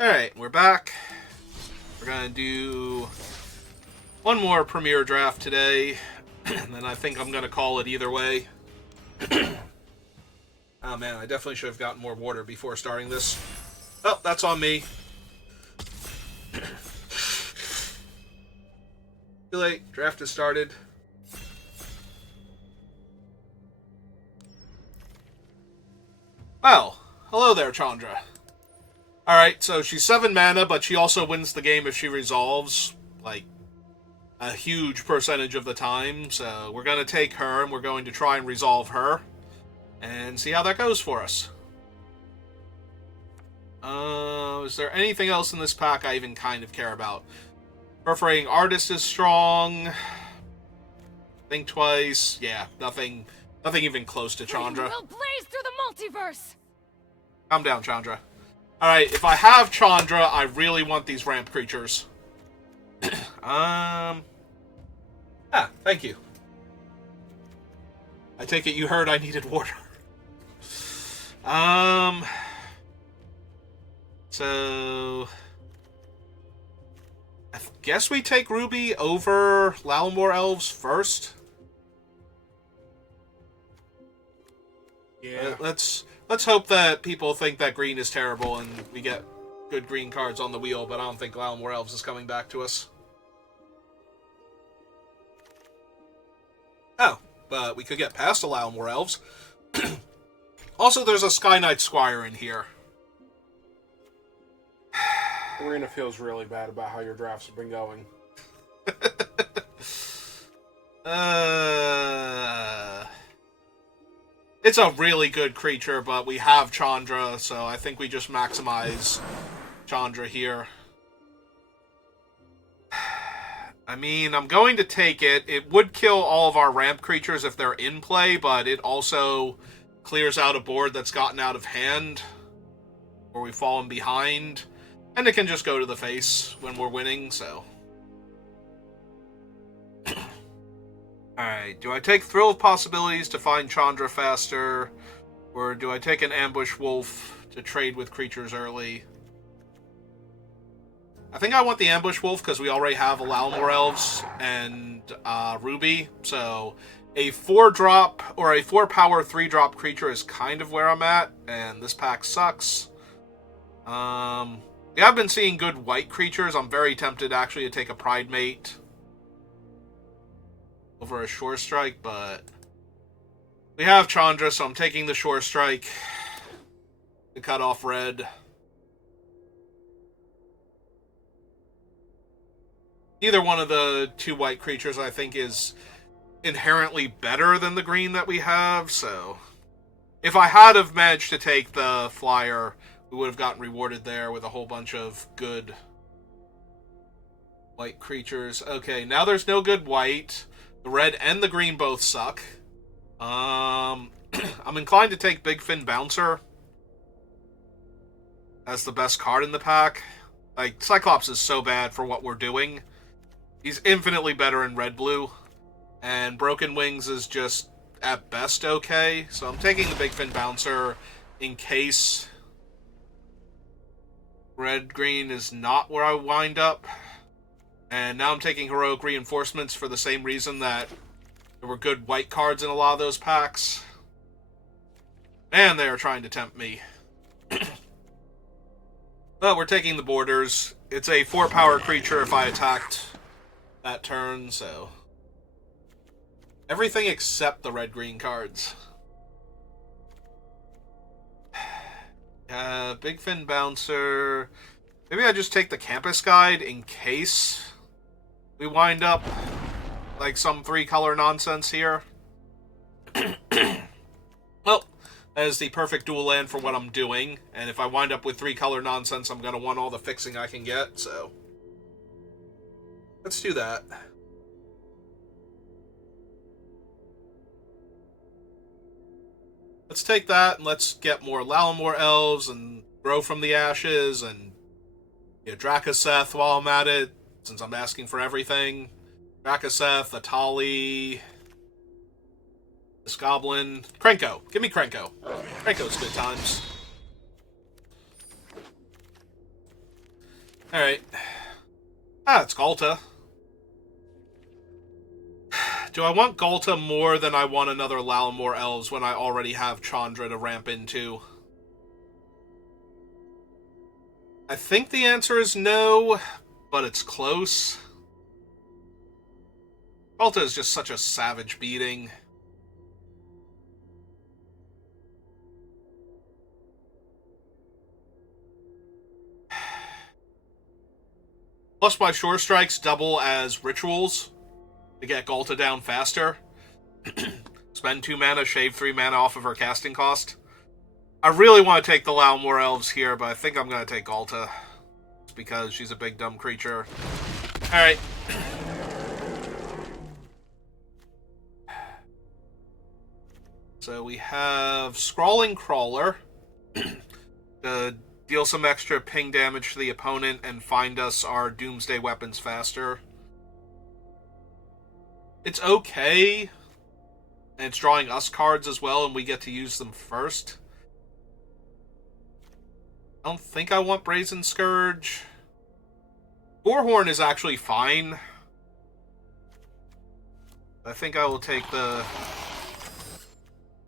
Alright, we're back. We're gonna do one more Premier draft today, and then I think I'm gonna call it either way. Oh man, I definitely should have gotten more water before starting this. Oh, that's on me. Too late, draft has started. Well, hello there, Chandra. Alright, so she's 7 mana, but she also wins the game if she resolves, like, a huge percentage of the time. So we're going to take her, and we're going to try and resolve her, and see how that goes for us. Is there anything else in this pack I even kind of care about? Perforating Artist is strong. Think twice. Yeah, nothing even close to Chandra. We'll blaze through the multiverse. Calm down, Chandra. Alright, if I have Chandra, I really want these ramp creatures. Thank you. I take it you heard I needed water. So... I guess we take Ruby over Lalamore Elves first. Yeah. Let's hope that people think that green is terrible and we get good green cards on the wheel, but I don't think Lalamore Elves is coming back to us. Oh, but we could get past the Lalamore Elves. Also, there's a Sky Knight Squire in here. Arena feels really bad about how your drafts have been going. It's a really good creature, but we have Chandra, so I think we just maximize Chandra here. I mean, I'm going to take it. It would kill all of our ramp creatures if they're in play, but it also clears out a board that's gotten out of hand, or we've fallen behind, and it can just go to the face when we're winning, so... Alright, do I take Thrill of Possibilities to find Chandra faster, or do I take an Ambush Wolf to trade with creatures early? I think I want the Ambush Wolf because we already have a Lalamore Elves and Ruby, so a 4-drop or a 4-power 3-drop creature is kind of where I'm at, and this pack sucks. We have been seeing good white creatures. I'm very tempted actually to take a Pridemate over a Shore Strike, but we have Chandra, so I'm taking the Shore Strike to cut off red. Either one of the 2 white creatures I think is inherently better than the green that we have, so if I had have managed to take the flyer, we would have gotten rewarded there with a whole bunch of good white creatures. Okay, now there's no good white. The red and the green both suck. I'm inclined to take Big Fin Bouncer as the best card in the pack. Like, Cyclops is so bad for what we're doing. He's infinitely better in red-blue. And Broken Wings is just, at best, okay. So I'm taking the Big Fin Bouncer in case red-green is not where I wind up. And now I'm taking Heroic Reinforcements for the same reason that there were good white cards in a lot of those packs. And they are trying to tempt me. But we're taking the Borders. It's a 4-power creature if I attacked that turn, so... everything except the red-green cards. Big Fin Bouncer... maybe I just take the Campus Guide in case we wind up like some 3-color nonsense here. Well, that is the perfect dual land for what I'm doing, and if I wind up with 3-color nonsense, I'm going to want all the fixing I can get, so let's do that. Let's take that, and let's get more Lalamore Elves, and grow from the ashes, and get Drakaseth while I'm at it, since I'm asking for everything. Drakaseth, Atali, this Goblin. Krenko. Give me Krenko. Krenko's good times. Alright. Ah, it's Galta. Do I want Galta more than I want another Lalamore Elves when I already have Chandra to ramp into? I think the answer is no, but it's close. Galta is just such a savage beating. Plus my Shore Strikes double as rituals to get Galta down faster. Spend 2 mana, shave 3 mana off of her casting cost. I really want to take the Lalamore Elves here, but I think I'm going to take Galta. It's because she's a big dumb creature. Alright. So we have Scrawling Crawler. To deal some extra ping damage to the opponent and find us our Doomsday weapons faster. It's okay. And it's drawing us cards as well, and we get to use them first. I don't think I want Brazen Scourge. Boarhorn is actually fine. I think I will take the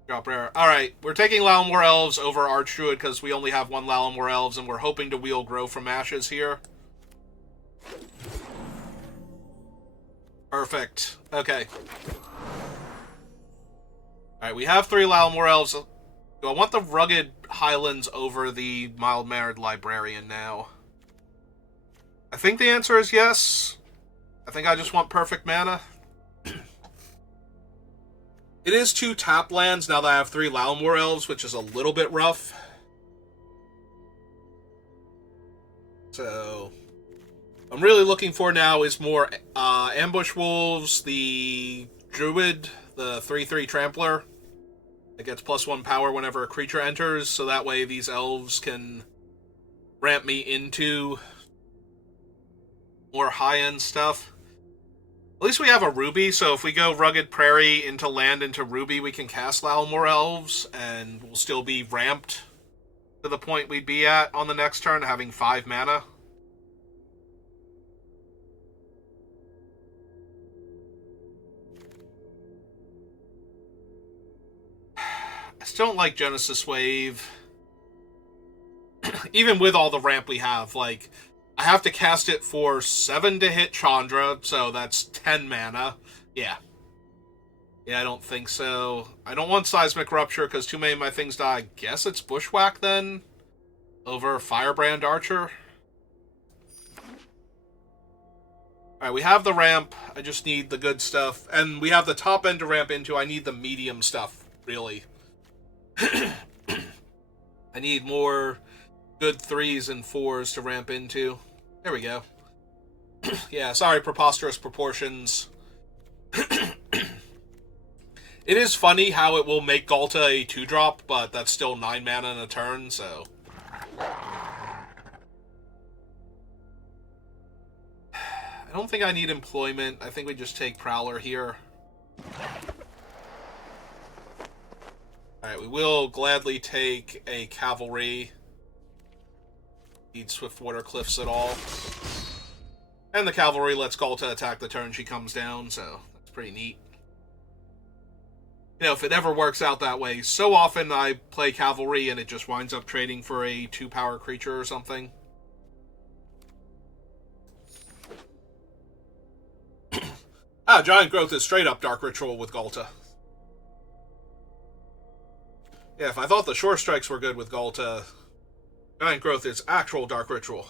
drop rare. Alright, we're taking Lalamore Elves over Archdruid because we only have 1 Lalamore Elves, and we're hoping to wheel Grow from Ashes here. Perfect. Okay. Alright, we have 3 Lalamore Elves. Do I want the Rugged Highlands over the Mild-Mannered Librarian now? I think the answer is yes. I think I just want perfect mana. It is 2 tap lands now that I have 3 Lalamore Elves, which is a little bit rough. So, I'm really looking for now is more Ambush Wolves, the Druid, the 3/3 Trampler. It gets +1 power whenever a creature enters, so that way these elves can ramp me into more high-end stuff. At least we have a Ruby, so if we go Rugged Prairie into land into Ruby, we can cast Lalamore Elves, and we'll still be ramped to the point we'd be at on the next turn, having 5 mana. I still don't like Genesis Wave. Even with all the ramp we have, like, I have to cast it for 7 to hit Chandra, so that's 10 mana. Yeah. Yeah, I don't think so. I don't want Seismic Rupture, because too many of my things die. I guess it's Bushwhack, then? Over Firebrand Archer? Alright, we have the ramp. I just need the good stuff. And we have the top end to ramp into. I need the medium stuff, really. I need more good 3s and 4s to ramp into. There we go. Yeah, sorry, preposterous proportions. It is funny how it will make Galta a 2-drop, but that's still 9 mana in a turn, so... I don't think I need Employment. I think we just take Prowler here. Alright, we will gladly take a Cavalry. Need Swiftwater Cliffs at all. And the Cavalry lets Galta attack the turn she comes down, so that's pretty neat. You know, if it ever works out that way, so often I play Cavalry and it just winds up trading for a 2-power creature or something. Giant Growth is straight up Dark Ritual with Galta. Yeah, if I thought the Shore Strikes were good with Galta, Giant Growth is actual Dark Ritual.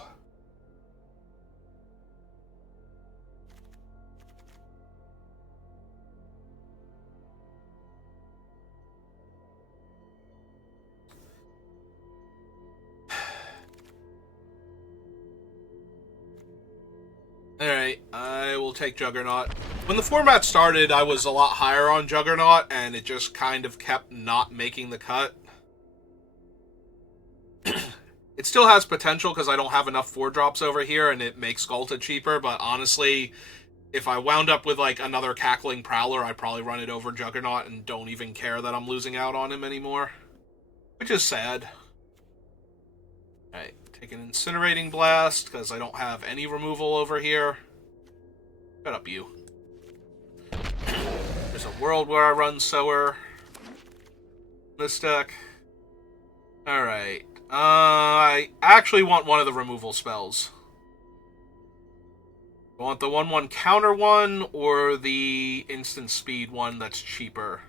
Alright, I will take Juggernaut. When the format started, I was a lot higher on Juggernaut, and it just kind of kept not making the cut. It still has potential because I don't have enough 4-drops over here, and it makes Galta cheaper, but honestly, if I wound up with like another Cackling Prowler, I'd probably run it over Juggernaut and don't even care that I'm losing out on him anymore. Which is sad. Alright, Take an Incinerating Blast, because I don't have any removal over here. Shut up, you. There's a world where I run Sower. This deck. Alright. I actually want one of the removal spells. I want the 1/1 counter one, or the instant speed one that's cheaper.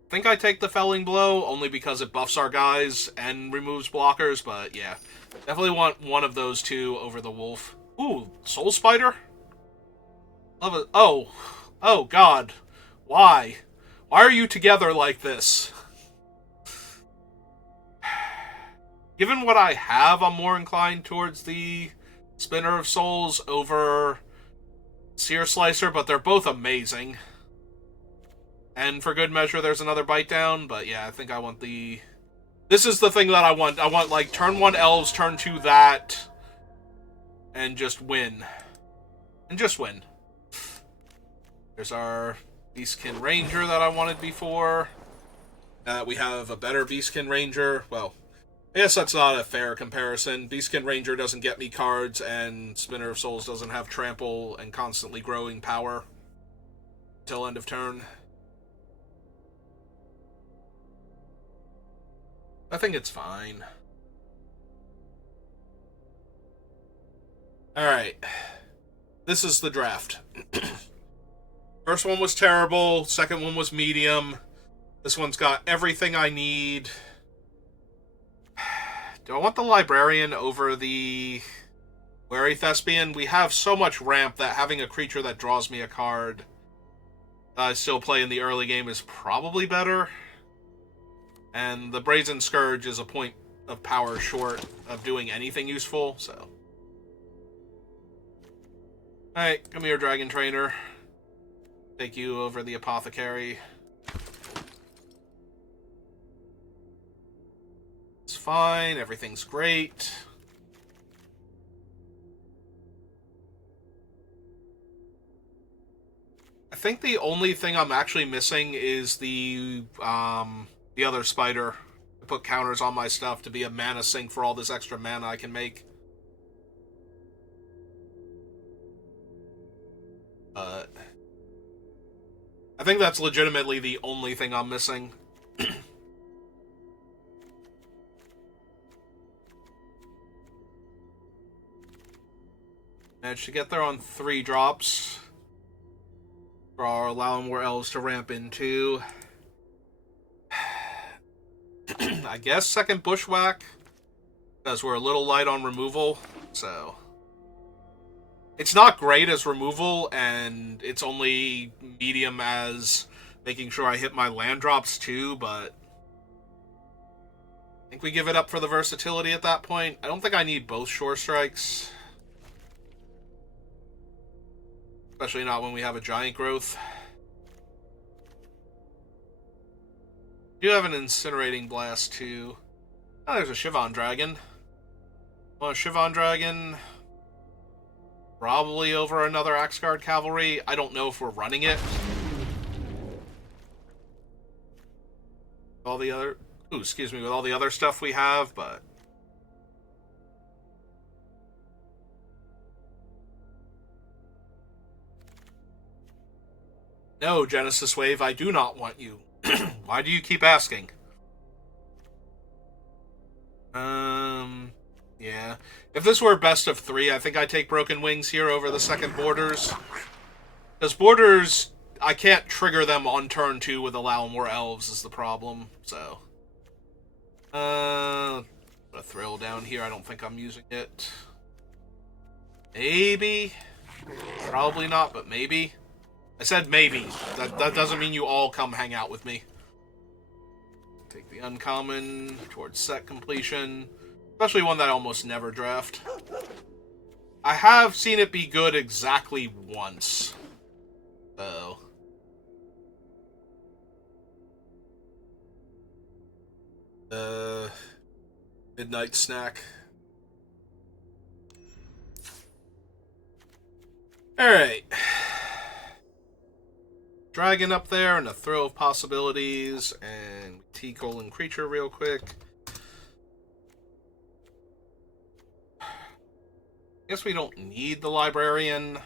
I think I take the Felling Blow, only because it buffs our guys and removes blockers, but yeah. Definitely want one of those two over the Wolf. Ooh, Soul Spider? Love it. Oh god. Why? Why are you together like this? Given what I have, I'm more inclined towards the Spinner of Souls over Seer Slicer, but they're both amazing. And for good measure, there's another Bite Down, but yeah, I think I want the... This is the thing that I want. I want, like, turn 1 Elves, turn 2 that, and just win. And just win. There's our Beastkin Ranger that I wanted before. We have a better Beastkin Ranger. Well, I guess that's not a fair comparison. Beastkin Ranger doesn't get me cards, and Spinner of Souls doesn't have trample and constantly growing power till end of turn. I think it's fine. Alright. This is the draft. First one was terrible. Second one was medium. This one's got everything I need. Do I want the Librarian over the Wary Thespian? We have so much ramp that having a creature that draws me a card that I still play in the early game is probably better. And the Brazen Scourge is a point of power short of doing anything useful, so. Alright, come here, Dragon Trainer. Take you over the Apothecary. It's fine, everything's great. I think the only thing I'm actually missing is the other spider. I put counters on my stuff to be a mana sink for all this extra mana I can make. But I think that's legitimately the only thing I'm missing. Managed to get there on 3 drops. For our allowing more elves to ramp into. I guess second Bushwhack, because we're a little light on removal, so. It's not great as removal, and it's only medium as making sure I hit my land drops too, but I think we give it up for the versatility at that point. I don't think I need both Shore Strikes. Especially not when we have a Giant Growth. Do have an Incinerating Blast too. Oh, there's a Shivan Dragon. Well, a Shivan Dragon. Probably over another Axguard Cavalry. I don't know if we're running it. All the other... Ooh, excuse me, with all the other stuff we have, but... No, Genesis Wave, I do not want you. Why do you keep asking? Yeah. If this were best of 3, I think I'd take Broken Wings here over the second Borders. Because Borders, I can't trigger them on turn 2 with Allow More Elves is the problem, so. A Thrill down here, I don't think I'm using it. Maybe? Probably not, but maybe. I said maybe. That doesn't mean you all come hang out with me. Take the uncommon towards set completion. Especially one that I almost never draft. I have seen it be good exactly once. So. Midnight Snack. Alright. Dragon up there and a Thrill of Possibilities, and T-Colon Creature real quick. Guess we don't need the librarian.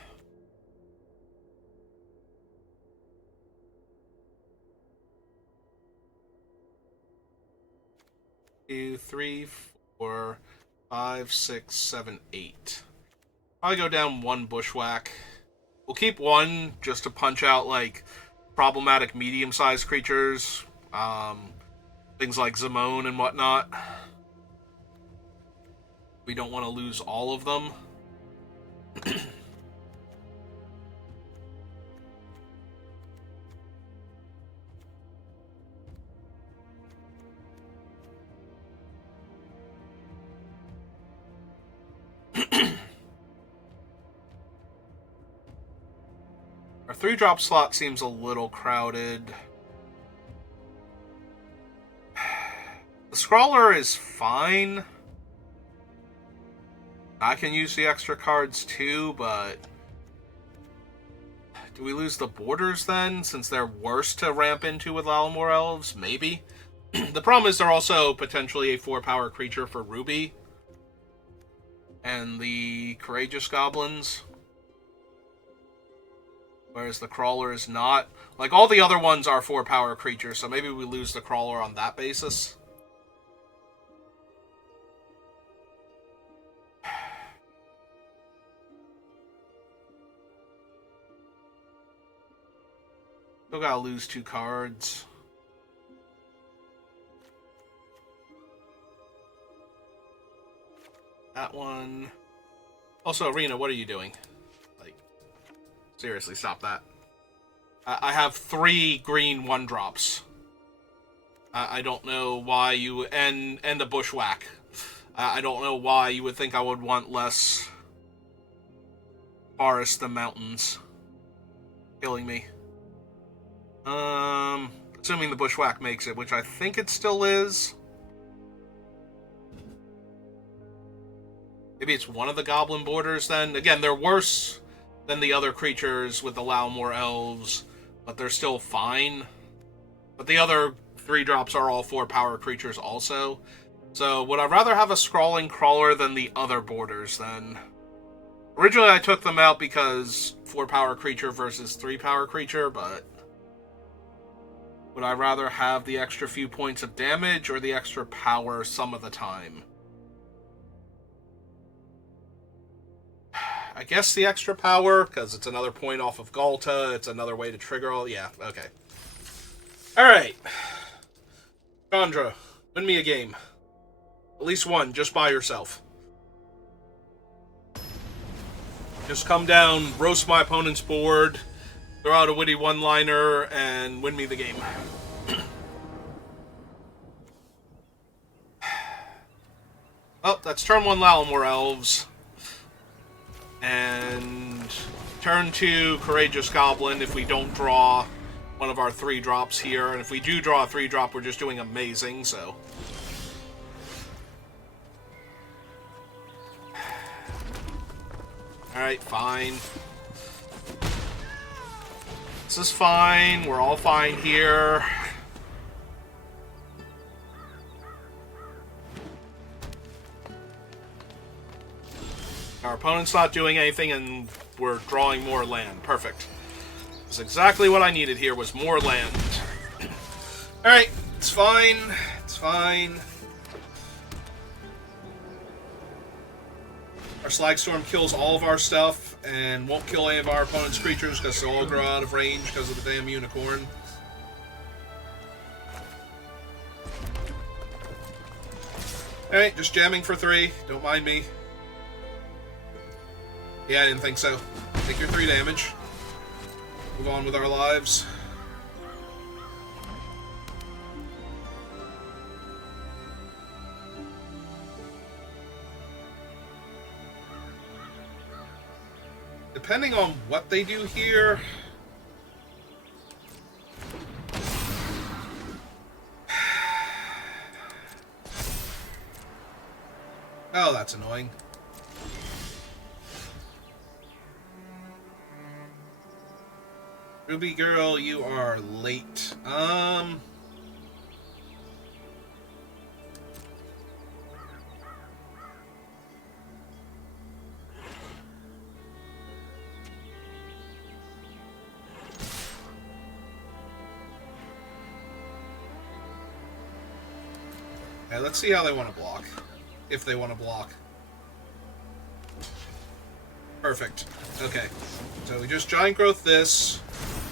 2, 3, 4, 5, 6, 7, 8. Probably go down 1 bushwhack. We'll keep 1 just to punch out, like, problematic medium-sized creatures. Things like Zimone and whatnot. We don't want to lose all of them. Our 3-drop slot seems a little crowded. The Scrawler is fine. I can use the extra cards too, but do we lose the borders then, since they're worse to ramp into with Lalamore Elves? Maybe. The problem is they're also potentially a 4-power creature for Ruby and the Courageous Goblins, whereas the Crawler is not. Like, all the other ones are 4-power creatures, so maybe we lose the Crawler on that basis. Still gotta lose 2 cards. That one. Also, Arena, what are you doing? Like, seriously, stop that. I have 3 green 1-drops. I don't know why you... And a bushwhack. I don't know why you would think I would want less forest than mountains. Killing me. Assuming the bushwhack makes it, which I think it still is. Maybe it's one of the goblin borders then. Again, they're worse than the other creatures with the Lalamore Elves, but they're still fine. But the other 3-drops are all 4-power creatures also. So would I rather have a Scrawling Crawler than the other borders then? Originally I took them out because 4-power creature versus 3-power creature, but would I rather have the extra few points of damage or the extra power some of the time? I guess the extra power, because it's another point off of Galta, it's another way to trigger all... Yeah, okay. Alright. Chandra, win me a game. At least one, just by yourself. Just come down, roast my opponent's board, throw out a witty one-liner, and win me the game. Oh, that's turn 1 Lalamore Elves. And turn 2 Courageous Goblin if we don't draw one of our 3-drops here. And if we do draw a 3-drop, we're just doing amazing, so... Alright, fine. This is fine. We're all fine here. Our opponent's not doing anything, and we're drawing more land. Perfect. That's exactly what I needed here, was more land. Alright, it's fine. It's fine. Our Slagstorm kills all of our stuff, and won't kill any of our opponent's creatures, because they'll all grow out of range because of the damn unicorn. Alright, just jamming for 3. Don't mind me. Yeah, I didn't think so. Take your 3 damage. Move on with our lives. Depending on what they do here... Oh, that's annoying. Ruby girl, you are late. Okay, let's see how they want to block. If they want to block. Perfect. Okay. So we just giant growth this.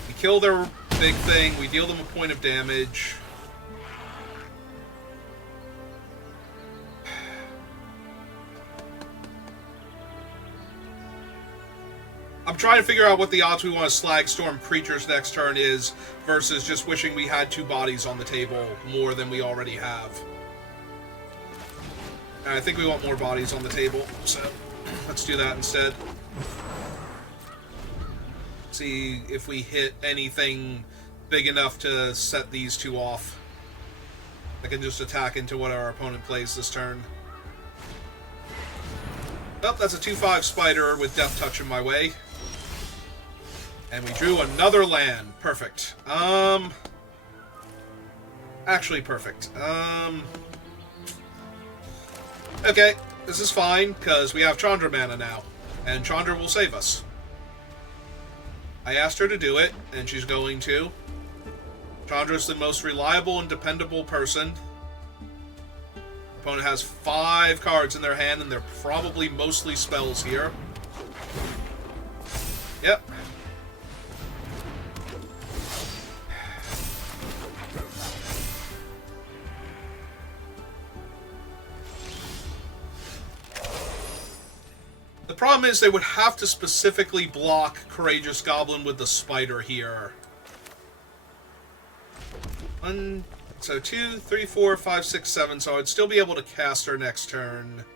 We kill their big thing. We deal them a point of damage. I'm trying to figure out what the odds we want to slag storm creatures next turn is versus just wishing we had 2 bodies on the table more than we already have. And I think we want more bodies on the table, so let's do that instead. See if we hit anything big enough to set these 2 off. I can just attack into what our opponent plays this turn. Oh, that's a 2/5 spider with Death Touch in my way. And we drew another land. Perfect. Actually perfect. Okay, this is fine, because we have Chandra mana now. And Chandra will save us. I asked her to do it, and she's going to. Chandra's the most reliable and dependable person. Opponent has 5 cards in their hand, and they're probably mostly spells here. Yep. The problem is they would have to specifically block Courageous Goblin with the spider here. 1, so 2, 3, 4, 5, 6, 7, so I'd still be able to cast her next turn.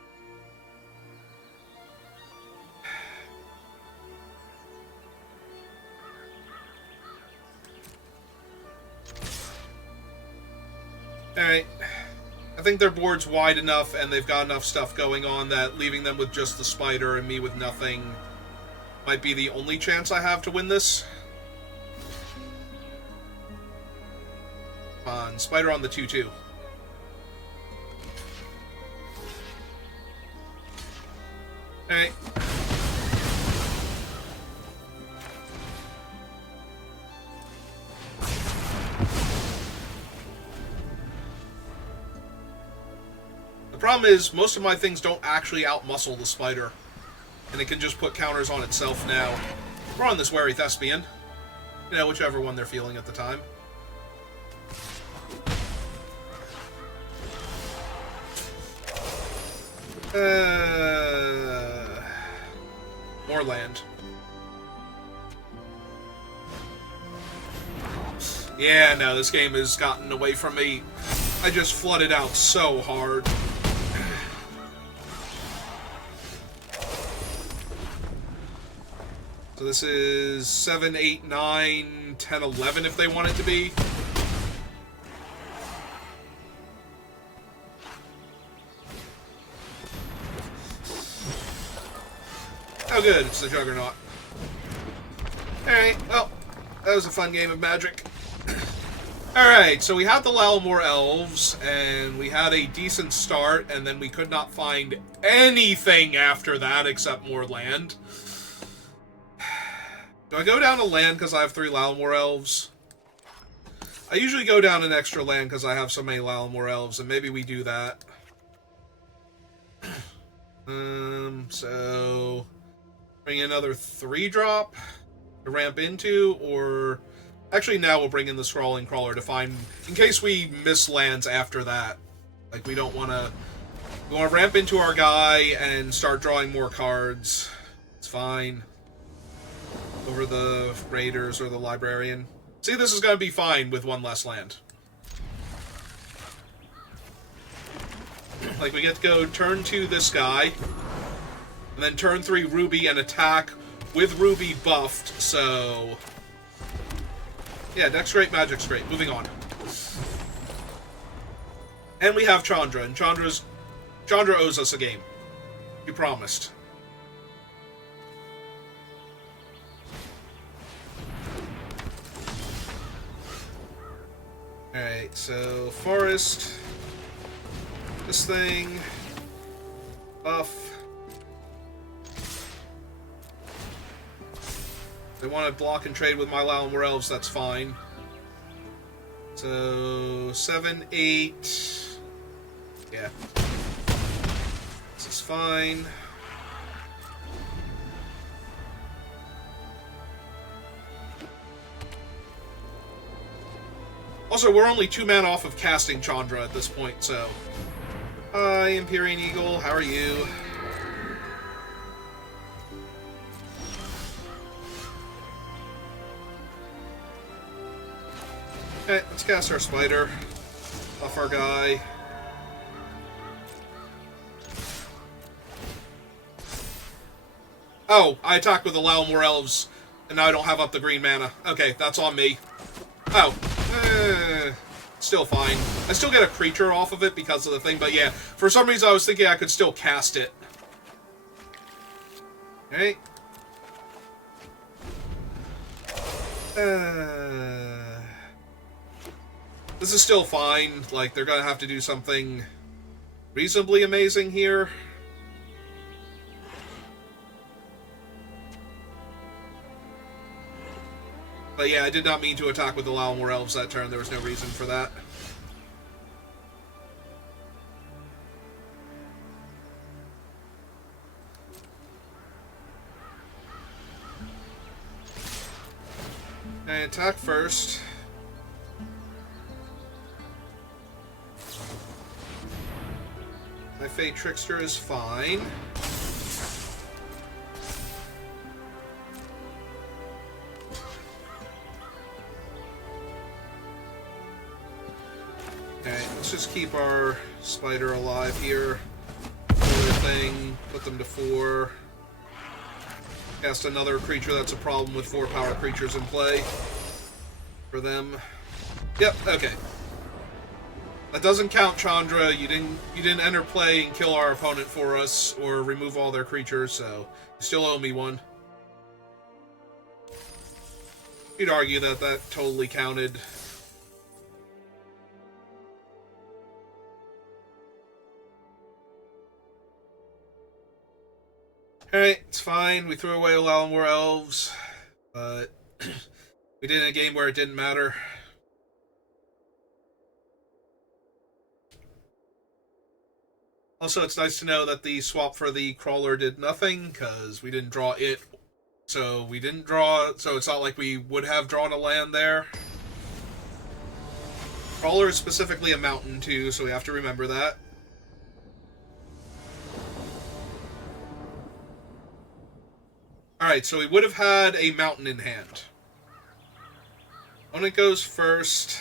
Alright. I think their board's wide enough and they've got enough stuff going on that leaving them with just the spider and me with nothing might be the only chance I have to win this. Come on, spider on the 2/2. Alright. The problem is, most of my things don't actually outmuscle the spider. And it can just put counters on itself now. We're on this Wary Thespian. You know, whichever one they're feeling at the time. More land. Yeah, no, this game has gotten away from me. I just flooded out so hard. So this is 7, 8, 9, 10, 11 if they want it to be. Oh good, it's the Juggernaut. Alright, well, that was a fun game of Magic. Alright, so we had the Lalamore Elves, and we had a decent start, and then we could not find anything after that except more land. Do I go down a land because I have 3 Lalamore Elves? I usually go down an extra land because I have so many Lalamore Elves, and maybe we do that. So... bring in another 3-drop to ramp into, or... actually, now we'll bring in the Scrawling Crawler to find... in case we miss lands after that. Like, we don't want to... we want to ramp into our guy and start drawing more cards. It's fine. Over the Raiders or the Librarian. See, this is going to be fine with 1 less land. Like, we get to go turn 2 this guy, and then turn 3 Ruby and attack with Ruby buffed, so... yeah, deck's great, magic's great. Moving on. And we have Chandra, and Chandra owes us a game. We promised. Alright, so Forest, this thing, buff. They want to block and trade with my Lalamore Elves, that's fine. So 7, 8, Yeah. This is fine. Also, we're only 2 mana off of casting Chandra at this point, so... Hi, Empyrean Eagle, how are you? Okay, let's cast our Spider. Off our guy. Oh, I attacked with Allow More Elves, and now I don't have up the green mana. Okay, that's on me. Oh. Still fine. I still get a creature off of it because of the thing, but yeah, for some reason I was thinking I could still cast it. Okay. This is still fine. Like, they're gonna have to do something reasonably amazing here. But yeah, I did not mean to attack with Allow More Elves that turn. There was no reason for that. I attack first. My Fate Trickster is fine. Okay, let's just keep our Spider alive here. Thing, put them to 4. Cast another creature. That's a problem with 4 power creatures in play for them. Yep. Okay. That doesn't count, Chandra. You didn't enter play and kill our opponent for us, or remove all their creatures. So you still owe me one. You'd argue that that totally counted. Alright, it's fine. We threw away Allow More Elves, but we did in a game where it didn't matter. Also, it's nice to know that the swap for the Crawler did nothing, because we didn't draw it. So we didn't draw, so it's not like we would have drawn a land there. Crawler is specifically a mountain, too, so we have to remember that. Alright, so we would have had a mountain in hand. Opponent goes first.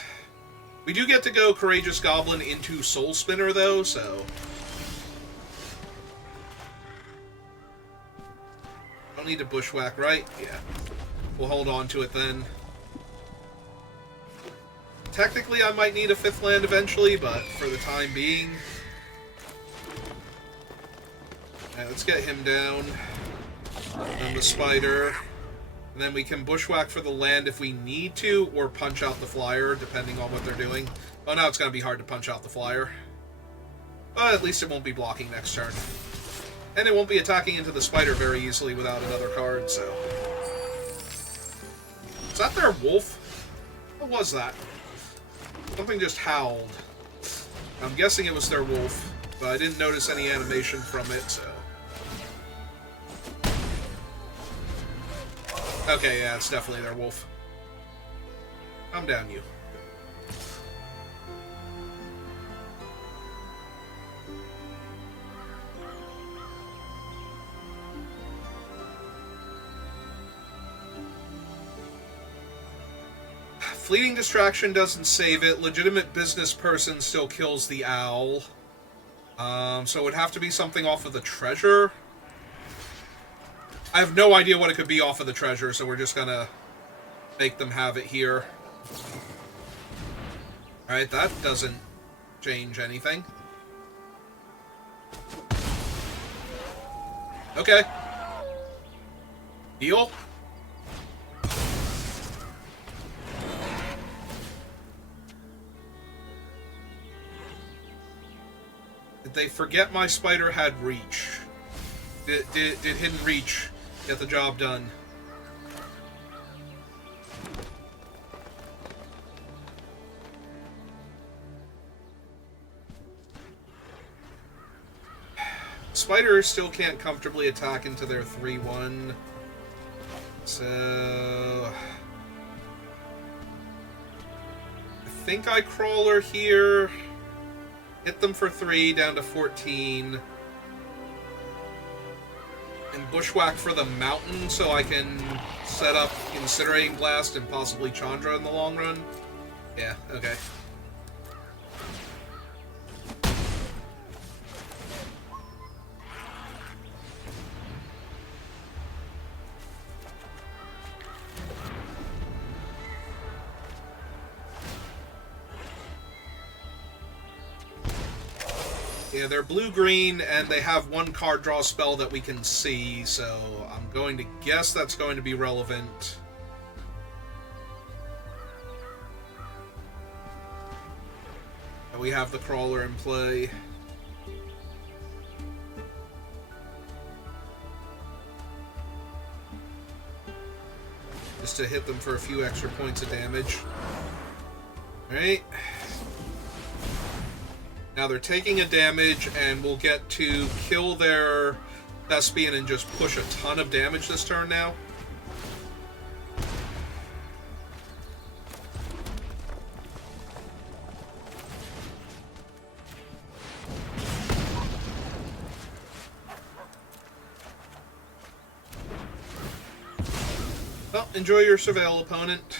We do get to go Courageous Goblin into Soul Spinner, though, so... Don't need to Bushwhack, right? Yeah. We'll hold on to it then. Technically, I might need a 5th land eventually, but for the time being... Alright, let's get him down. And the Spider. And then we can Bushwhack for the land if we need to, or punch out the Flyer, depending on what they're doing. Oh, now it's going to be hard to punch out the Flyer. But at least it won't be blocking next turn. And it won't be attacking into the Spider very easily without another card, so... Is that their wolf? What was that? Something just howled. I'm guessing it was their wolf, but I didn't notice any animation from it, so... Okay, yeah, it's definitely their wolf. Calm down, you. Fleeting Distraction doesn't save it. Legitimate Business Person still kills the owl. So it would have to be something off of the treasure. I have no idea what it could be off of the treasure, so we're just gonna make them have it here. Alright, that doesn't change anything. Okay. Deal? Did they forget my Spider had reach? Did Hidden Reach get the job done? Spiders still can't comfortably attack into their 3-1. So... I think I Crawler here. Hit them for 3, down to 14. And Bushwhack for the mountain so I can set up Incinerating Blast and possibly Chandra in the long run. Yeah, okay. Yeah, they're blue-green, and they have one card draw spell that we can see, so I'm going to guess that's going to be relevant. And we have the Crawler in play. Just to hit them for a few extra points of damage. Alright. Now they're taking a damage, and we'll get to kill their Thespian and just push a ton of damage this turn now. Well, enjoy your Surveil, opponent.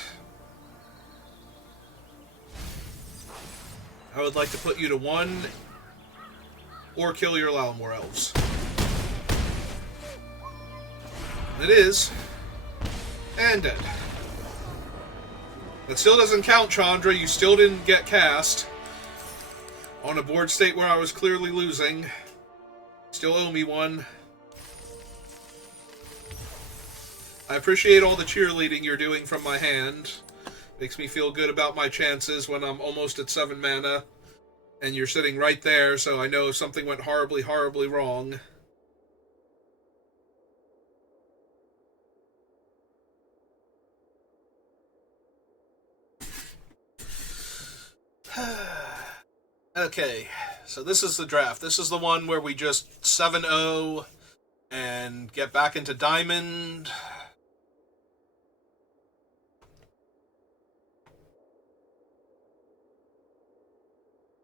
I would like to put you to 1 or kill your Lalamore Elves. It is. And dead. That still doesn't count, Chandra. You still didn't get cast. On a board state where I was clearly losing. Still owe me 1. I appreciate all the cheerleading you're doing from my hand. Makes me feel good about my chances when I'm almost at 7 mana. And you're sitting right there, so I know if something went horribly, horribly wrong. Okay, so this is the draft. This is the one where we just 7-0 and get back into Diamond.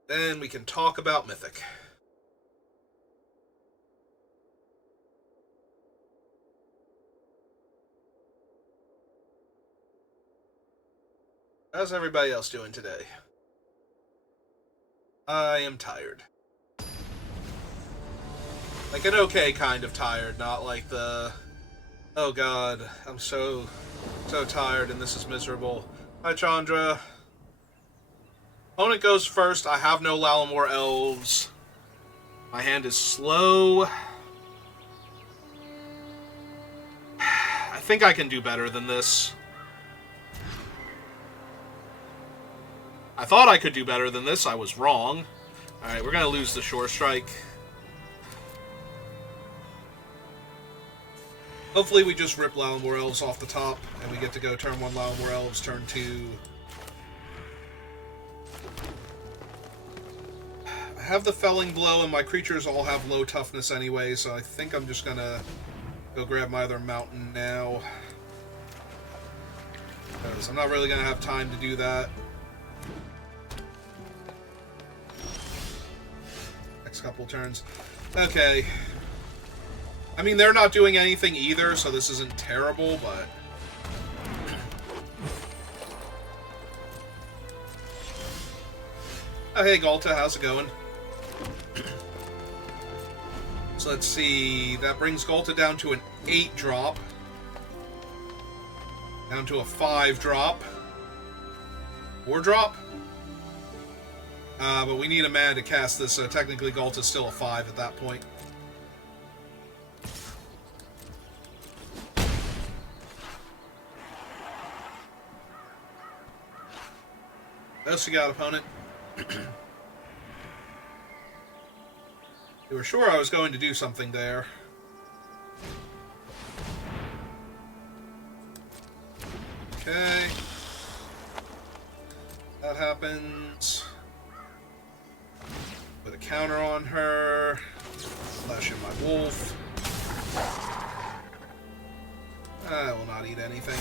Then we can talk about Mythic. How's everybody else doing today? I am tired. Like an okay kind of tired, not like the, oh god, I'm so tired and this is miserable. Hi, Chandra. Opponent goes first. I have no Lalamore Elves. My hand is slow. I think I can do better than this. I thought I could do better than this. I was wrong. Alright, we're going to lose the Shore Strike. Hopefully we just rip Lalamore Elves off the top, and we get to go turn 1 Lalamore Elves, turn 2... I have the Felling Blow, and my creatures all have low toughness anyway, so I think I'm just gonna go grab my other mountain now. Because I'm not really gonna have time to do that. Next couple turns. Okay. I mean, they're not doing anything either, so this isn't terrible, but... Oh, hey, Galta, how's it going? So let's see, that brings Galta down to an 8-drop. Down to a 5-drop. 4-drop? But we need a mana to cast this, so technically Galta's still a 5 at that point. What else you got, opponent? You were sure I was going to do something there. Okay. That happens. Put a counter on her. Flash in my wolf. I will not eat anything.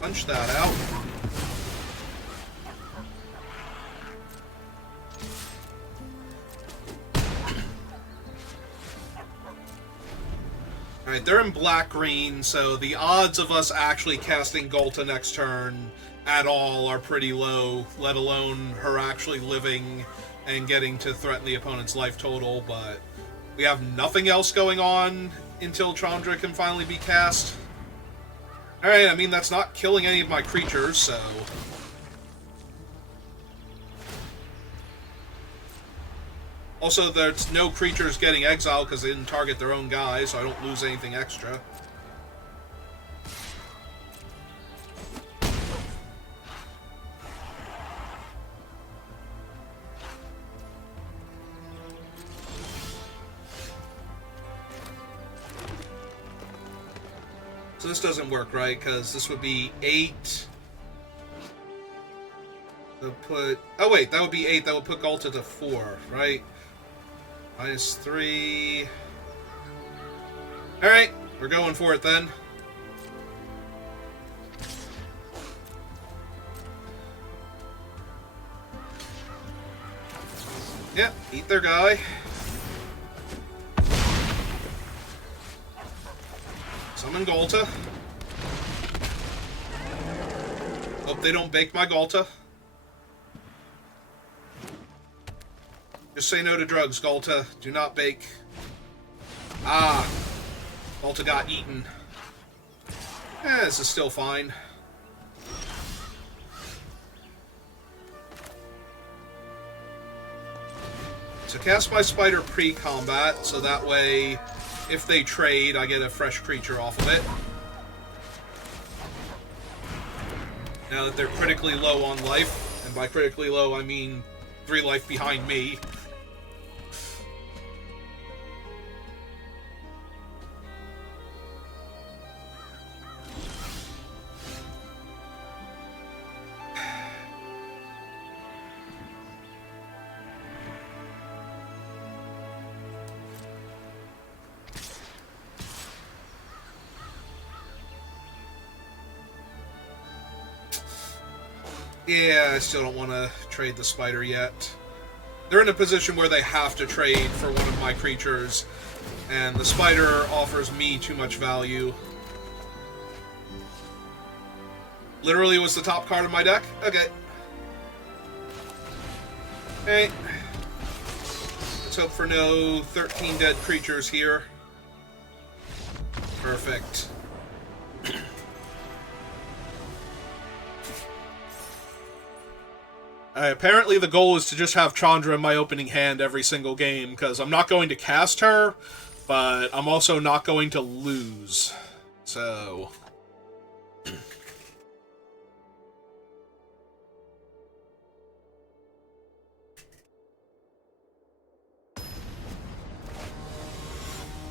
Punch that out. Alright, they're in black-green, so the odds of us actually casting Golta next turn at all are pretty low, let alone her actually living and getting to threaten the opponent's life total, but we have nothing else going on until Chandra can finally be cast. Alright, I mean, that's not killing any of my creatures, so... Also, there's no creatures getting exiled because they didn't target their own guys, so I don't lose anything extra. So this doesn't work, right? Because this would be 8. Oh wait, that would be 8. That would put Golta to 4, right? -3. Alright, we're going for it then. Yep, eat their guy. Summon Golta. Hope they don't bake my Golta. Just say no to drugs, Golta. Do not bake. Ah. Golta got eaten. This is still fine. So cast my spider pre-combat, so that way, if they trade, I get a fresh creature off of it. Now that they're critically low on life, and by critically low I mean 3 life behind me. Yeah, I still don't want to trade the spider yet. They're in a position where they have to trade for one of my creatures, and the spider offers me too much value. Literally was the top card of my deck? Okay. Hey. Let's hope for no 13 dead creatures here. Perfect. Apparently the goal is to just have Chandra in my opening hand every single game, because I'm not going to cast her, but I'm also not going to lose. So...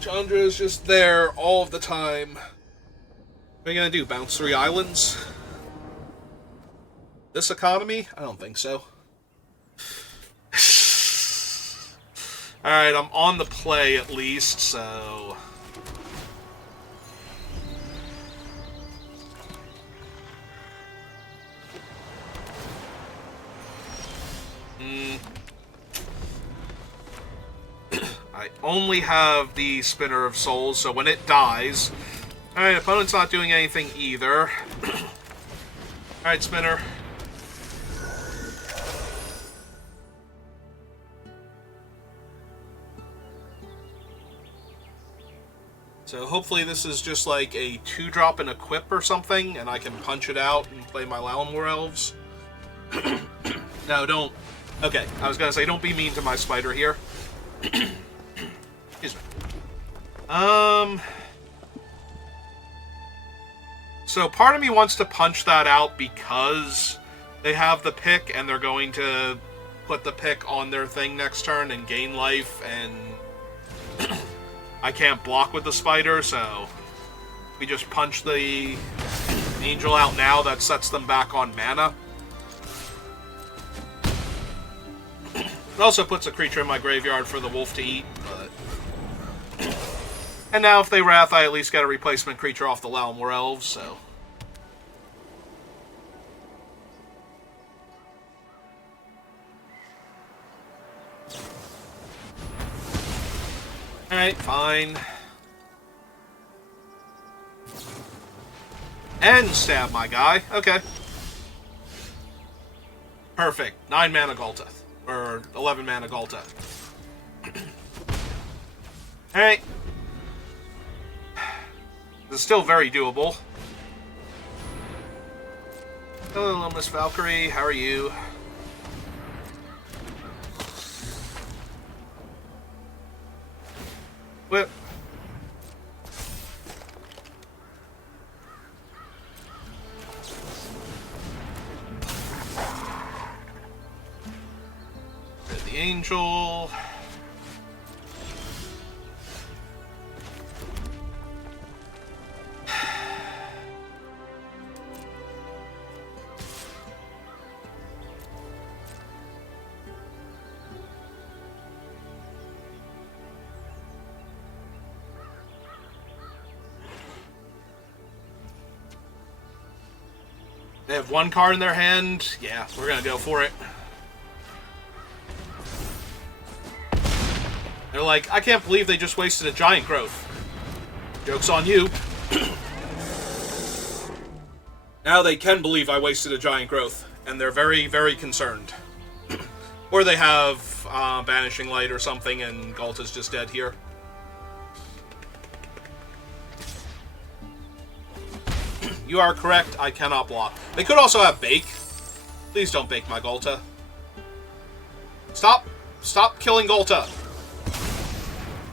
Chandra is just there all of the time. What are you gonna do, bounce 3 islands? This economy? I don't think so. Alright, I'm on the play at least, so... I only have the Spinner of Souls, so when it dies... Alright, opponent's not doing anything either. Alright, Spinner. So hopefully this is just like a 2-drop and equip or something, and I can punch it out and play my Lalamore Elves. No, don't. Okay, I was gonna say, don't be mean to my spider here. Excuse me. So part of me wants to punch that out because they have the pick, and they're going to put the pick on their thing next turn and gain life, and I can't block with the spider, so we just punch the Angel out now, that sets them back on mana. It also puts a creature in my graveyard for the wolf to eat, but... And now if they Wrath, I at least get a replacement creature off the Lalamore Elves, so... Alright, fine. And stab my guy. Okay. Perfect. 9 mana Golteth. Or 11 mana Golteth. Alright. This is still very doable. Hello, Miss Valkyrie. How are you? Whip. The Angel. They have 1 card in their hand. Yeah, we're gonna go for it. They're like, I can't believe they just wasted a Giant Growth. Joke's on you. Now they can believe I wasted a Giant Growth, and they're very, very concerned. Or they have Banishing Light or something, and Galta's just dead here. You are correct, I cannot block. They could also have Bake. Please don't Bake my Golta. Stop! Stop killing Golta!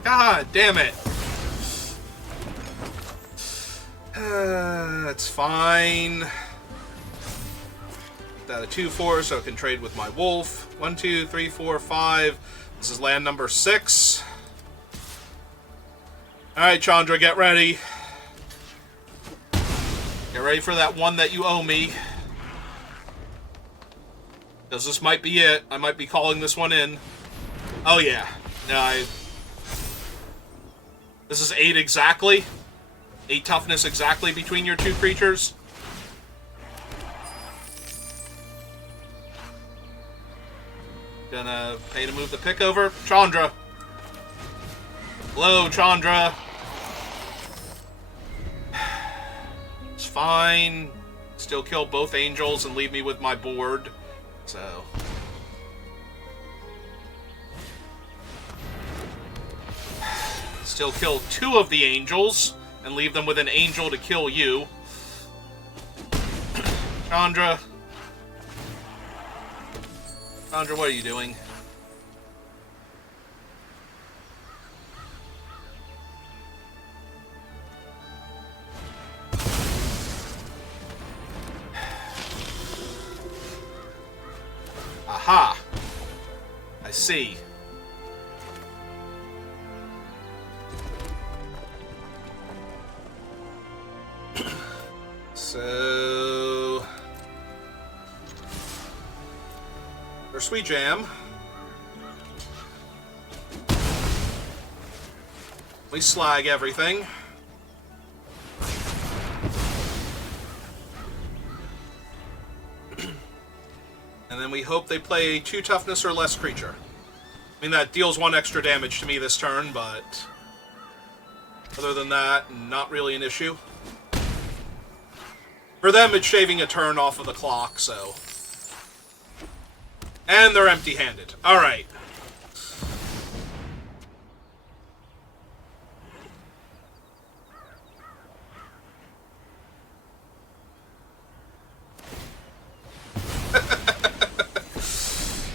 God damn it! It's fine. That a 2/4 so I can trade with my wolf. 1, 2, 3, 4, 5. This is land number 6. Alright, Chandra, get ready. Get ready for that one that you owe me. Because this might be it. I might be calling this one in. Oh yeah. No, This is 8 exactly. 8 toughness exactly between your 2 creatures. Gonna pay to move the pick over. Chandra. Hello, Chandra. It's fine. Still kill both angels and leave me with my board. So... Still kill 2 of the angels and leave them with an angel to kill you. Chandra. Chandra, what are you doing? Aha! I see. So... For Sweet Jam... We slag everything. And then we hope they play 2 toughness or less creature. I mean, that deals 1 extra damage to me this turn, but... Other than that, not really an issue. For them, it's shaving a turn off of the clock, so... And they're empty-handed. Alright.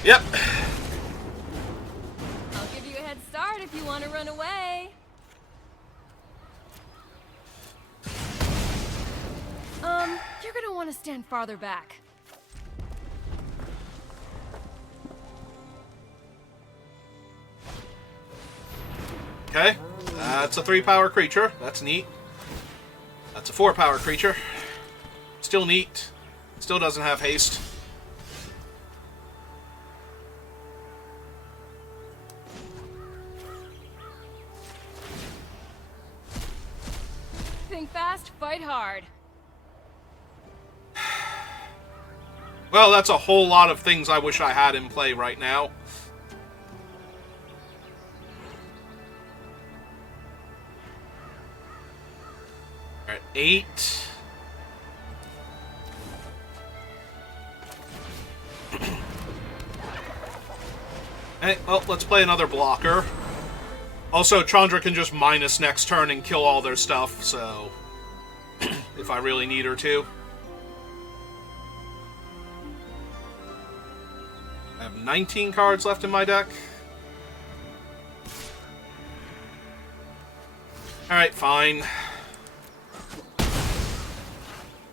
Yep. I'll give you a head start if you want to run away. You're gonna want to stand farther back. Okay. That's a 3-power creature. That's neat. That's a 4-power creature. Still neat. Still doesn't have haste. Think fast, fight hard. Well, that's a whole lot of things I wish I had in play right now. Alright, 8. Hey, well, let's play another blocker. Also, Chandra can just minus next turn and kill all their stuff, so... if I really need her to. I have 19 cards left in my deck. Alright, fine.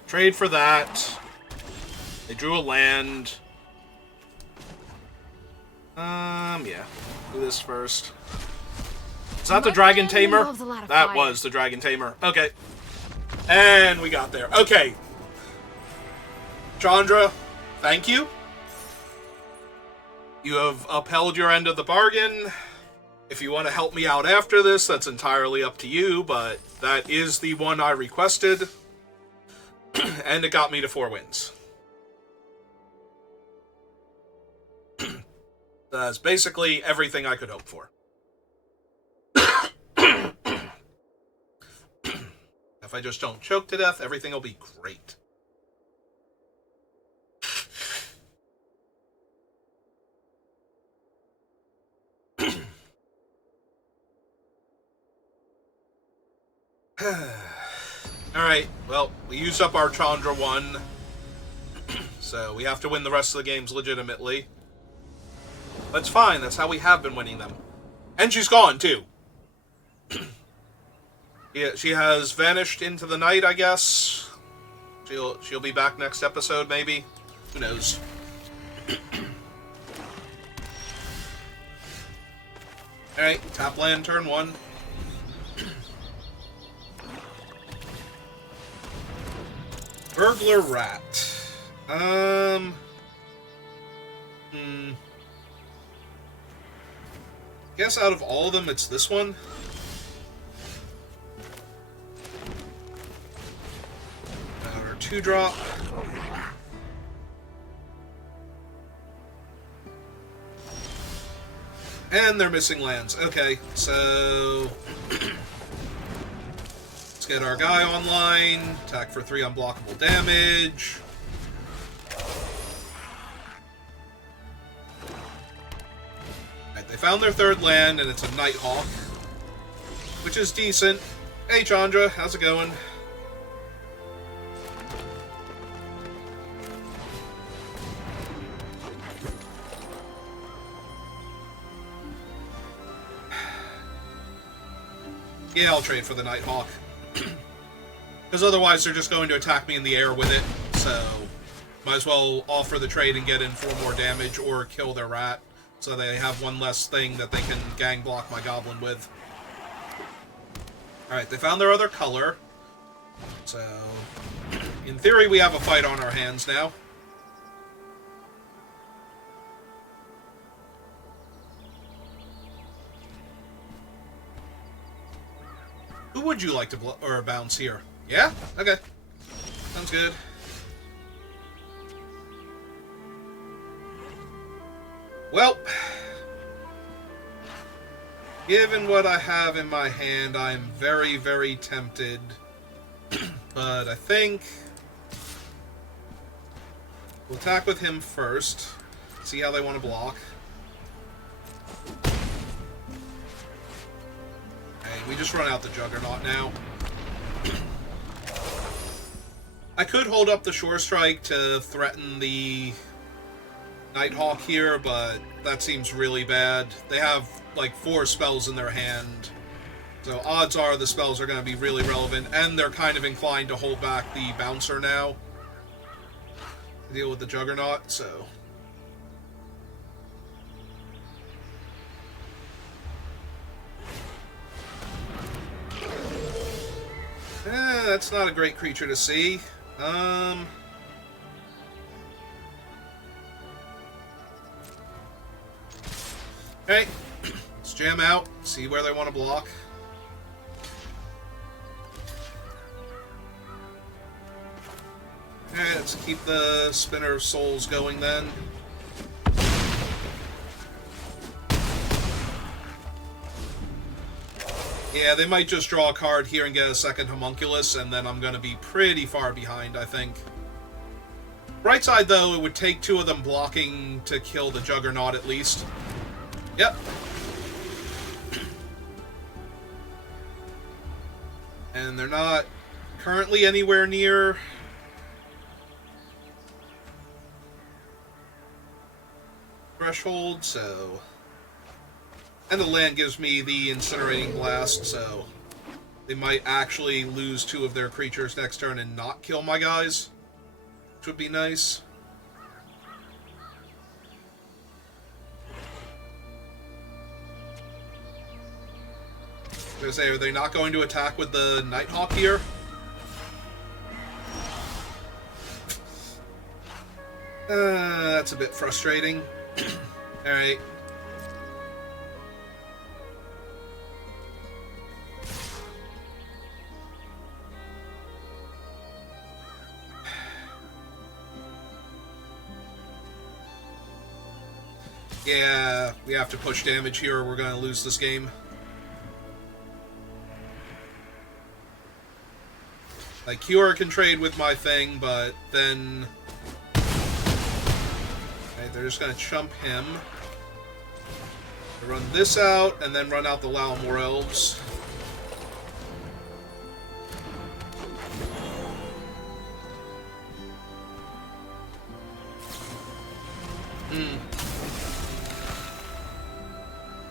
Trade for that. They drew a land. Yeah. Do this first. Is that the Dragon Tamer? That was the Dragon Tamer. Okay. And we got there. Okay. Chandra, thank you. You have upheld your end of the bargain. If you want to help me out after this, that's entirely up to you, but that is the one I requested. And it got me to 4 wins. That's basically everything I could hope for. If I just don't choke to death, everything will be great. Alright, well, we used up our Chandra 1. So we have to win the rest of the games legitimately. That's fine, that's how we have been winning them. And she's gone, too. Yeah, she has vanished into the night, I guess. She'll be back next episode, maybe. Who knows? Alright, tap land, turn 1. Burglar Rat. Guess out of all of them, it's this one. Our 2-drop. And they're missing lands. Okay, so... let's get our guy online. Attack for 3 unblockable damage. Alright, they found their 3rd land, and it's a Nighthawk. Which is decent. Hey, Chandra, how's it going? Yeah, I'll trade for the Nighthawk. Because otherwise they're just going to attack me in the air with it, so might as well offer the trade and get in 4 more damage or kill their rat, so they have one less thing that they can gang block my goblin with. Alright, they found their other color, so in theory we have a fight on our hands now. Who would you like to bounce here? Yeah? Okay. Sounds good. Well, given what I have in my hand, I'm very, very tempted. But I think we'll attack with him first. See how they want to block. We just run out the Juggernaut now. I could hold up the Shore Strike to threaten the Nighthawk here, but that seems really bad. They have, like, 4 spells in their hand. So odds are the spells are going to be really relevant, and they're kind of inclined to hold back the Bouncer now to deal with the Juggernaut, so... that's not a great creature to see. Okay. Let's jam out, see where they want to block. Alright, let's keep the Spinner of Souls going then. Yeah, they might just draw a card here and get a second Homunculus, and then I'm going to be pretty far behind, I think. Right side, though, it would take 2 of them blocking to kill the Juggernaut at least. Yep. And they're not currently anywhere near threshold, so... And the land gives me the Incinerating Blast, so they might actually lose 2 of their creatures next turn and not kill my guys, which would be nice. I was gonna say, are they not going to attack with the Nighthawk here? That's a bit frustrating. Alright. Yeah, we have to push damage here or we're going to lose this game. Like, Cure can trade with my thing, but then... Okay, they're just going to chump him. Run this out, and then run out the Lalamore Elves.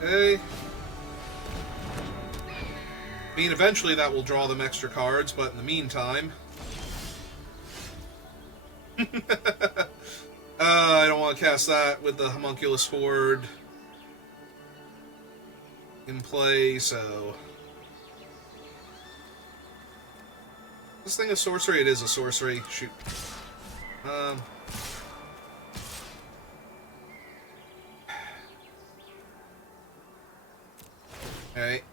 Okay. I mean, eventually that will draw them extra cards, but in the meantime... I don't want to cast that with the Homunculus Horde in play, so... This thing a sorcery? It is a sorcery. Shoot. Alright.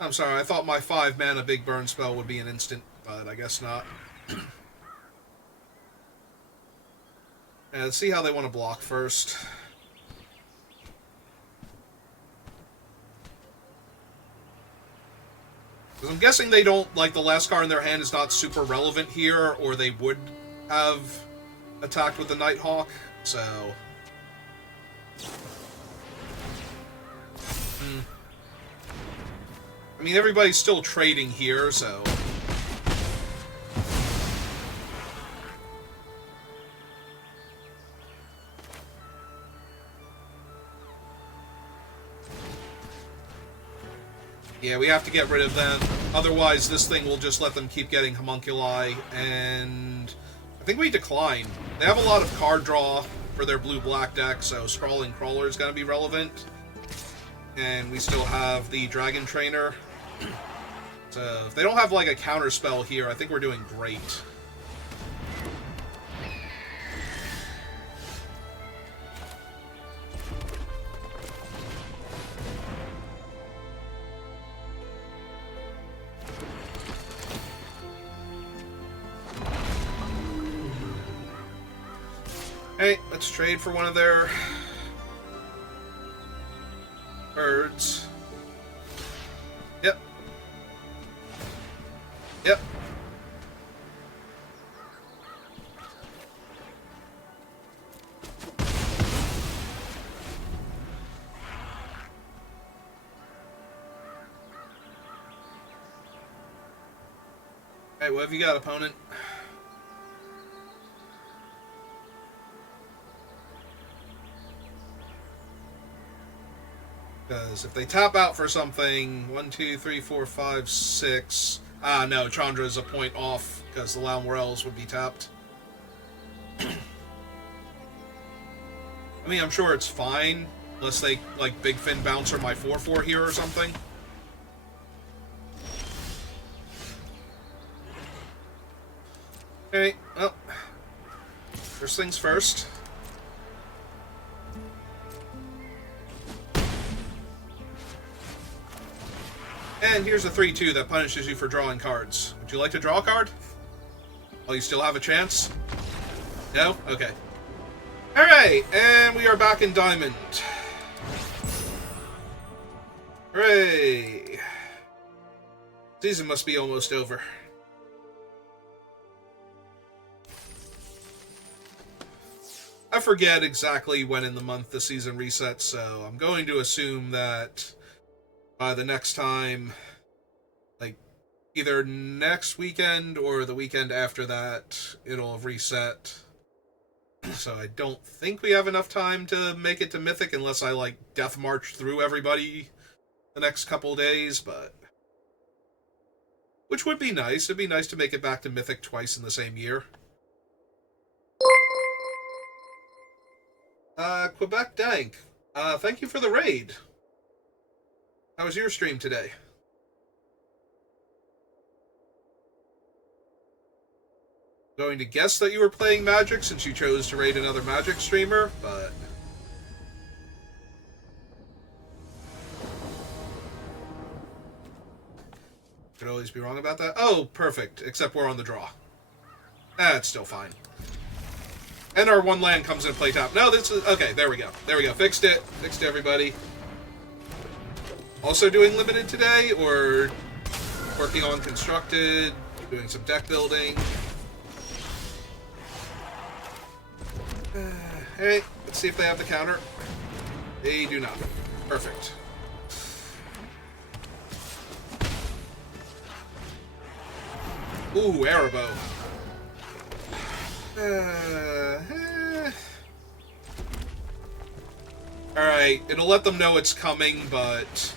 I'm sorry, I thought my 5-mana big burn spell would be an instant, but I guess not. Let's see how they want to block first. Because I'm guessing they don't, like, the last card in their hand is not super relevant here, or they would have attacked with the Nighthawk, so... I mean, everybody's still trading here, so... Yeah, we have to get rid of them. Otherwise, this thing will just let them keep getting Homunculi, and... I think we decline. They have a lot of card draw for their blue-black deck, so Sprawling Crawler is going to be relevant. And we still have the Dragon Trainer. So, if they don't have, like, a counter spell here, I think we're doing great. Hey, let's trade for one of their birds. Yep. Yep. Hey, what have you got, opponent? Because if they tap out for something, 1, 2, 3, 4, 5, 6... Ah, no, Chandra is a point off, because the Lalamore Elves would be tapped. I mean, I'm sure it's fine, unless they, like, Big Fin Bouncer my 4/4 here or something. Alright, well. First things first. And here's a 3-2 that punishes you for drawing cards. Would you like to draw a card? Oh, you still have a chance? No? Okay. Alright, and we are back in Diamond. Hooray! Season must be almost over. I forget exactly when in the month the season resets, so I'm going to assume that by the next time, like, either next weekend or the weekend after that, it'll have reset. So I don't think we have enough time to make it to Mythic unless I, like, death march through everybody the next couple days, but... which would be nice. It'd be nice to make it back to Mythic twice in the same year. Quebec Dank, thank you for the raid. How was your stream today? Going to guess that you were playing Magic since you chose to raid another Magic streamer, but... could always be wrong about that. Oh, perfect. Except we're on the draw. That's still fine. And our one land comes in play top. No, this is... okay, there we go. There we go. Fixed it. Fixed everybody. Also doing limited today, or working on constructed, doing some deck building. Hey, let's see if they have the counter. They do not. Perfect. Ooh, Arrow. Alright, it'll let them know it's coming, but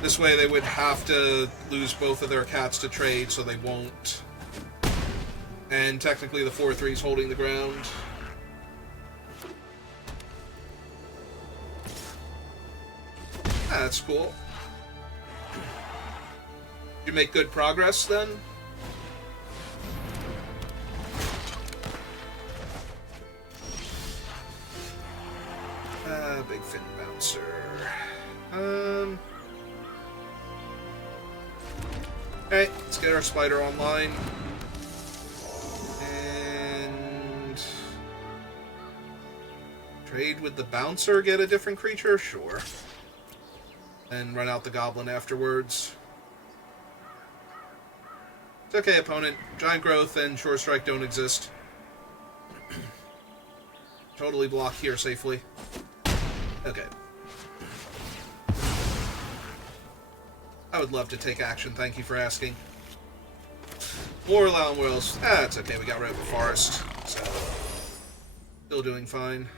this way they would have to lose both of their cats to trade, so they won't. And technically the 4-3's holding the ground. That's cool. Did you make good progress then? Big Fin Bouncer. Alright, let's get our spider online. And... trade with the bouncer, get a different creature? Sure. And run out the goblin afterwards. It's okay, opponent. Giant Growth and Shore Strike don't exist. Totally block here safely. Okay. I would love to take action, thank you for asking. More Allowing Worlds. It's okay, we got rid of the forest. So, still doing fine.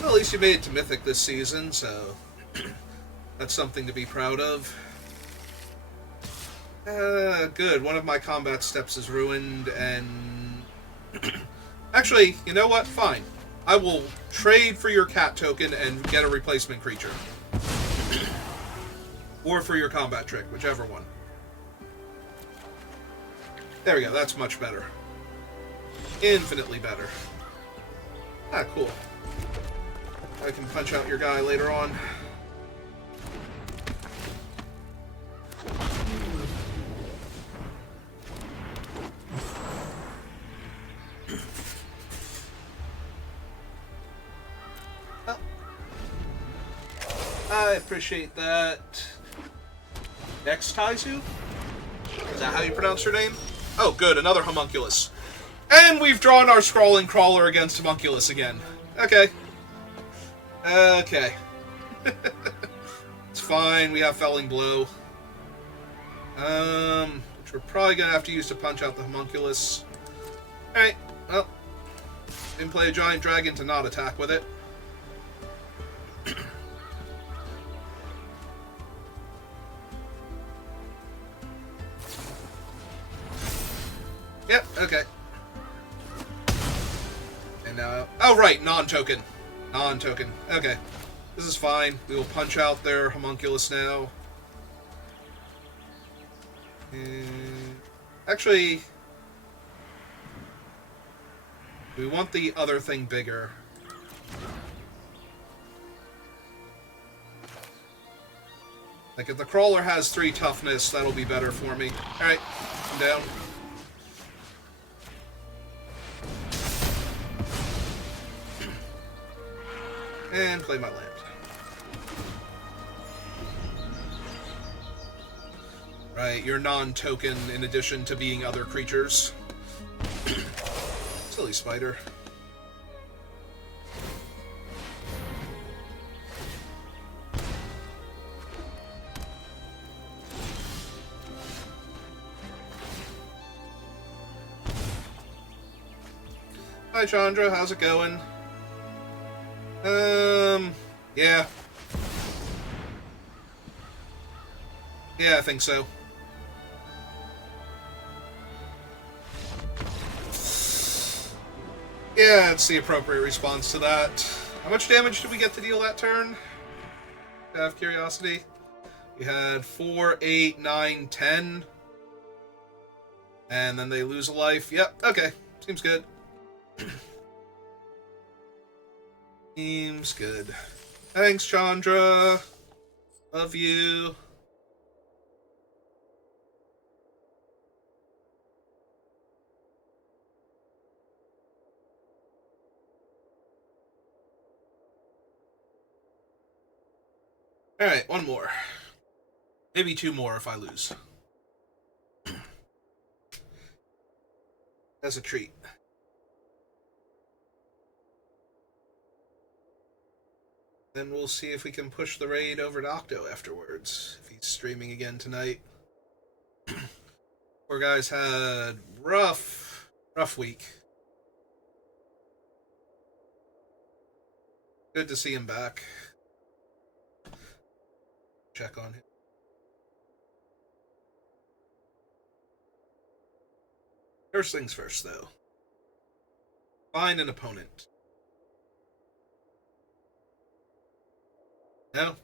Well, at least you made it to Mythic this season, so that's something to be proud of. Good. One of my combat steps is ruined, and... actually, you know what? Fine. I will trade for your cat token and get a replacement creature. Or for your combat trick, whichever one. There we go. That's much better. Infinitely better. Cool. I can punch out your guy later on. I appreciate that. Nextaizu? Is that how you pronounce your name? Oh, good. Another homunculus. And we've drawn our Scrawling Crawler against homunculus again. Okay. Okay. It's fine. We have Felling Blow. Which we're probably going to have to use to punch out the homunculus. Alright. Well. Didn't play a giant dragon to not attack with it. Yep, okay. And now... oh, right, non-token. Non-token. Okay. This is fine. We will punch out their homunculus now. And actually, we want the other thing bigger. Like, if the crawler has 3 toughness, that'll be better for me. Alright, I'm down. And play my land. Right, you're non-token in addition to being other creatures. Silly spider. Hi Chandra, how's it going? Yeah. Yeah, I think so. Yeah, it's the appropriate response to that. How much damage did we get to deal that turn? Out of curiosity. We had 4, 8, 9, 10. And then they lose a life. Yep, okay. Seems good. Seems good. Thanks, Chandra. Love you. Alright, one more. Maybe 2 more if I lose. As a treat. Then we'll see if we can push the raid over to Octo afterwards, if he's streaming again tonight. Poor guy's had rough week. Good to see him back. Check on him. First things first, though. Find an opponent. No?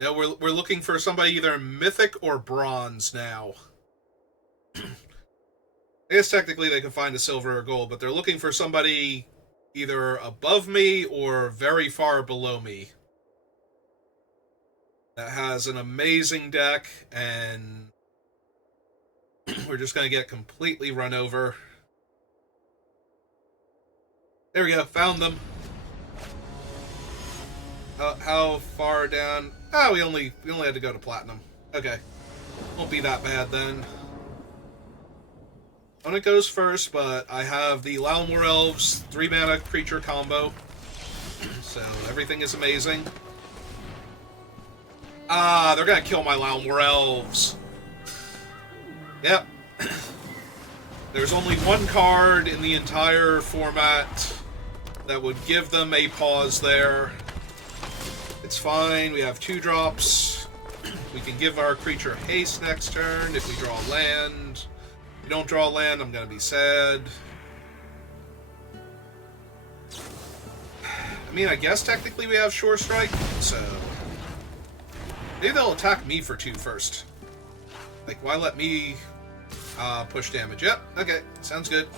No, we're looking for somebody either mythic or bronze now. I guess technically they can find a silver or gold, but they're looking for somebody either above me or very far below me that has an amazing deck, and we're just going to get completely run over. There we go, found them. How far down? Oh, we only had to go to platinum. Okay, won't be that bad then. Opponent goes first, but I have the Lalmore Elves 3-mana creature combo, so everything is amazing. Ah, they're gonna kill my Lalmore Elves. Yep. There's only one card in the entire format that would give them a pause there. It's fine, we have 2 drops. We can give our creature haste next turn if we draw land. If we don't draw land, I'm gonna be sad. I mean, I guess technically we have Shore Strike, so maybe they'll attack me for 2 first. Like, why let me push damage? Yep, okay, sounds good.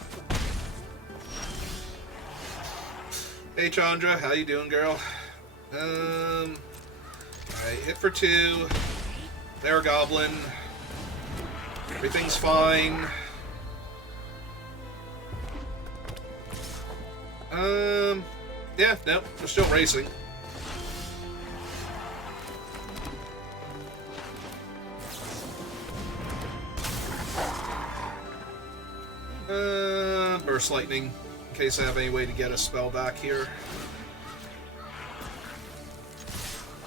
Hey Chandra, how you doing, girl? Alright, hit for 2. There, Goblin. Everything's fine. Yeah, no, we're still racing. Burst Lightning, in case I have any way to get a spell back here.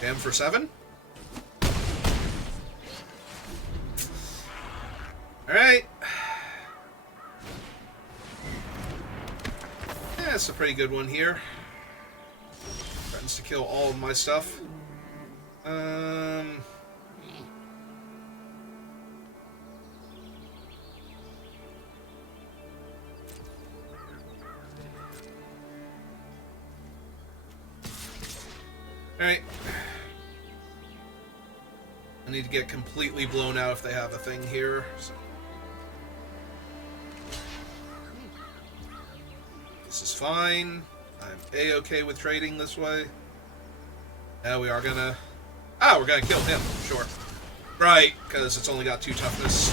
Jam for 7. Alright. Yeah, it's a pretty good one here. Threatens to kill all of my stuff. Alright. I need to get completely blown out if they have a thing here. So. This is fine. I'm A-okay with trading this way. Now we are gonna... Ah, we're gonna kill him. Sure. Right, because it's only got 2 toughness.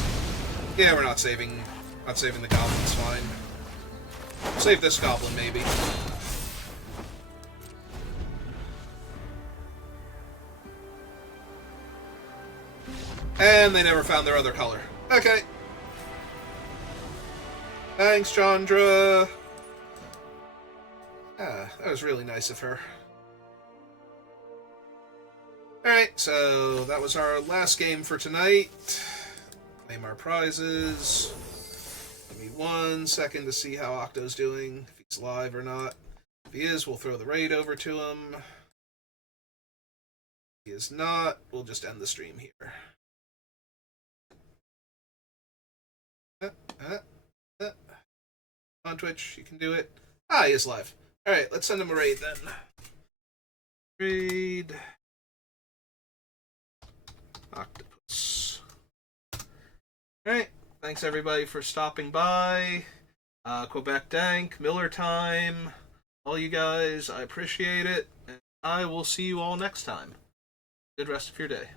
Yeah, we're not saving... Not saving the goblins, fine. Save this goblin, maybe. And they never found their other color. Okay. Thanks, Chandra. Ah, that was really nice of her. Alright, so that was our last game for tonight. Claim our prizes. Give me 1 second to see how Octo's doing, if he's live or not. If he is, we'll throw the raid over to him. If he is not, we'll just end the stream here. On Twitch, you can do it. Ah, he is live. Alright, let's send him a raid then. Raid. Octopus. Alright, thanks everybody for stopping by. Quebec Dank, Miller Time, all you guys, I appreciate it. And I will see you all next time. Good rest of your day.